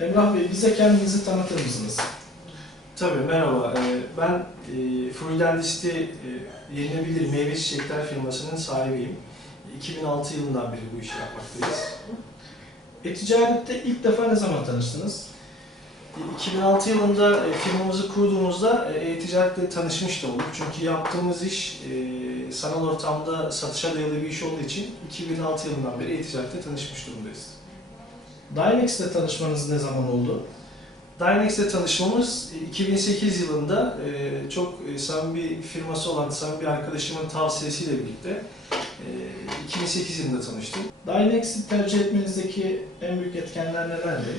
Emrah Bey bize kendinizi tanıtır mısınız? Tabii merhaba. Ee, Ben e, Fruidendisti e, yenilebilir meyve çiçekler firmasının sahibiyim. 2006 yılından beri bu işi yapmaktayız. E-ticarette ilk defa ne zaman tanıştınız? 2006 yılında e, firmamızı kurduğumuzda e-ticaretle tanışmış da olduk. Çünkü yaptığımız iş sanal ortamda satışa dayalı bir iş olduğu için 2006 yılından beri e-ticaretle tanışmış durumdayız. Dynex'le tanışmanız ne zaman oldu? Dynex'le tanışmamız 2008 yılında e, çok e, samimi bir firması olan samimi bir arkadaşımın tavsiyesiyle birlikte e, 2008 yılında tanıştım. Dynex'i tercih etmenizdeki en büyük etkenler nelerdi?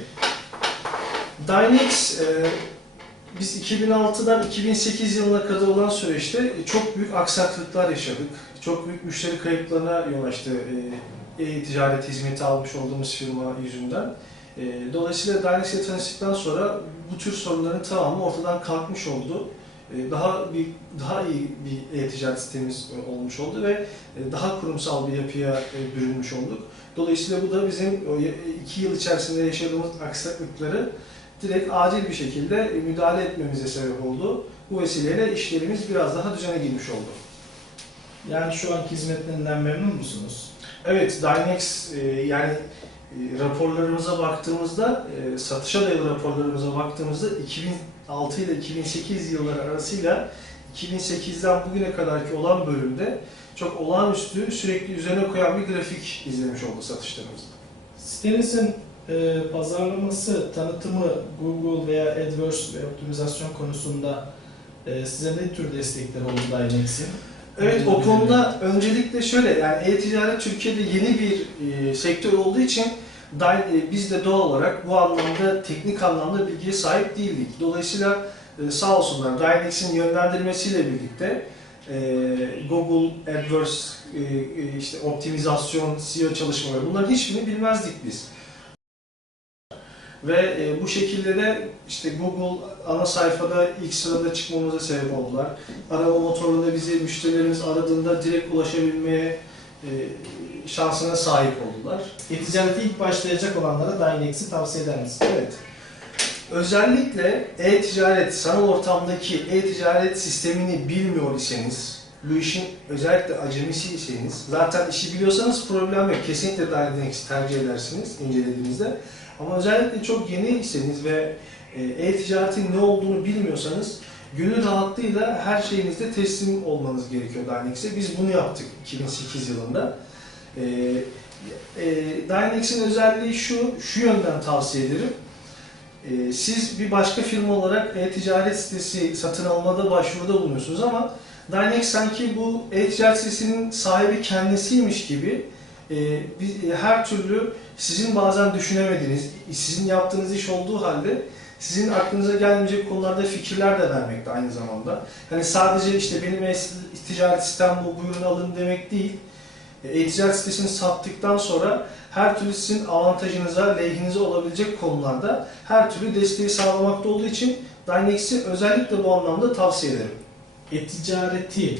Dynex e, biz 2006'dan 2008 yılına kadar olan süreçte çok büyük aksaklıklar yaşadık. Çok büyük müşteri kayıplarına yol açtı e, e-ticaret hizmeti almış olduğumuz firma yüzünden. E, Dolayısıyla Dynex ile tanıştıktan sonra bu tür sorunların tamamı ortadan kalkmış oldu. E, Daha bir daha iyi bir e-ticaret sistemimiz olmuş oldu ve e, daha kurumsal bir yapıya e, bürünmüş olduk. Dolayısıyla bu da bizim iki yıl içerisinde yaşadığımız aksaklıkları direkt acil bir şekilde e, müdahale etmemize sebep oldu. Bu vesileyle işlerimiz biraz daha düzene girmiş oldu. Yani şu anki hizmetlerinden memnun musunuz? Evet, Dynex e, yani e, raporlarımıza baktığımızda, e, satışa dayalı raporlarımıza baktığımızda 2006 ile 2008 yılları arasıyla 2008'den bugüne kadarki olan bölümde çok olağanüstü, sürekli üzerine koyan bir grafik izlemiş oldu satışlarımızda. Sitenizin e, pazarlaması, tanıtımı Google veya AdWords ve optimizasyon konusunda e, size ne tür destekler oldu Dynex'in? Evet o konuda öncelikle şöyle yani e-ticaret Türkiye'de yeni bir e, sektör olduğu için da- e, biz de doğal olarak bu anlamda teknik anlamda bilgiye sahip değildik. Dolayısıyla e, sağ olsunlar Dynex'in yönlendirmesiyle birlikte e, Google AdWords e, e, işte optimizasyon, SEO çalışmaları bunların hiçbirini bilmezdik biz. Ve e, bu şekilde de işte Google ana sayfada ilk sırada çıkmamıza sebep oldular arama motorunda bizi müşterilerimiz aradığında direkt ulaşabilmeye e, şansına sahip oldular. E-ticarete ilk başlayacak olanlara Dynex'i tavsiye eder misiniz? Evet. Özellikle e-ticaret, sanal ortamdaki e-ticaret sistemini bilmiyor iseniz, bu işin özellikle acemisi iseniz, zaten işi biliyorsanız problem yok. Kesinlikle Dynamics tercih edersiniz incelediğinizde. Ama özellikle çok yeni iseniz ve e, e-ticaretin ne olduğunu bilmiyorsanız gönül rahatlığıyla her şeyinizde teslim olmanız gerekiyor Dynamics'e. Biz bunu yaptık 2008 yılında. E, e, Dynamics'in özelliği şu, şu yönden tavsiye ederim. E, siz bir başka firma olarak e-ticaret sitesi satın almada başvuruda bulunuyorsunuz ama Dynex sanki bu e-ticaret sitesinin sahibi kendisiymiş gibi e, biz- e, her türlü sizin bazen düşünemediğiniz, sizin yaptığınız iş olduğu halde sizin aklınıza gelmeyecek konularda fikirler de vermekte aynı zamanda. Hani sadece işte benim e-ticaret sitem bu buyurun alın demek değil. E, E-ticaret sitesini sattıktan sonra her türlü sizin avantajınıza, lehinize olabilecek konularda her türlü desteği sağlamakta olduğu için Dynex'i özellikle bu anlamda tavsiye ederim. E-ticareti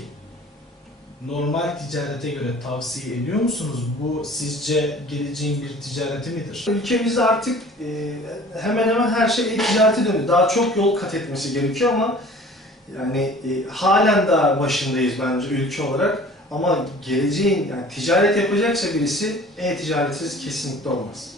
normal ticarete göre tavsiye ediyor musunuz? Bu sizce geleceğin bir ticareti midir? Ülkemizde artık e, hemen hemen her şey e-ticarete döndü. Daha çok yol kat etmesi gerekiyor ama yani e, halen daha başındayız bence ülke olarak. Ama geleceğin yani ticaret yapacaksa birisi e-ticaretsiz kesinlikle olmaz.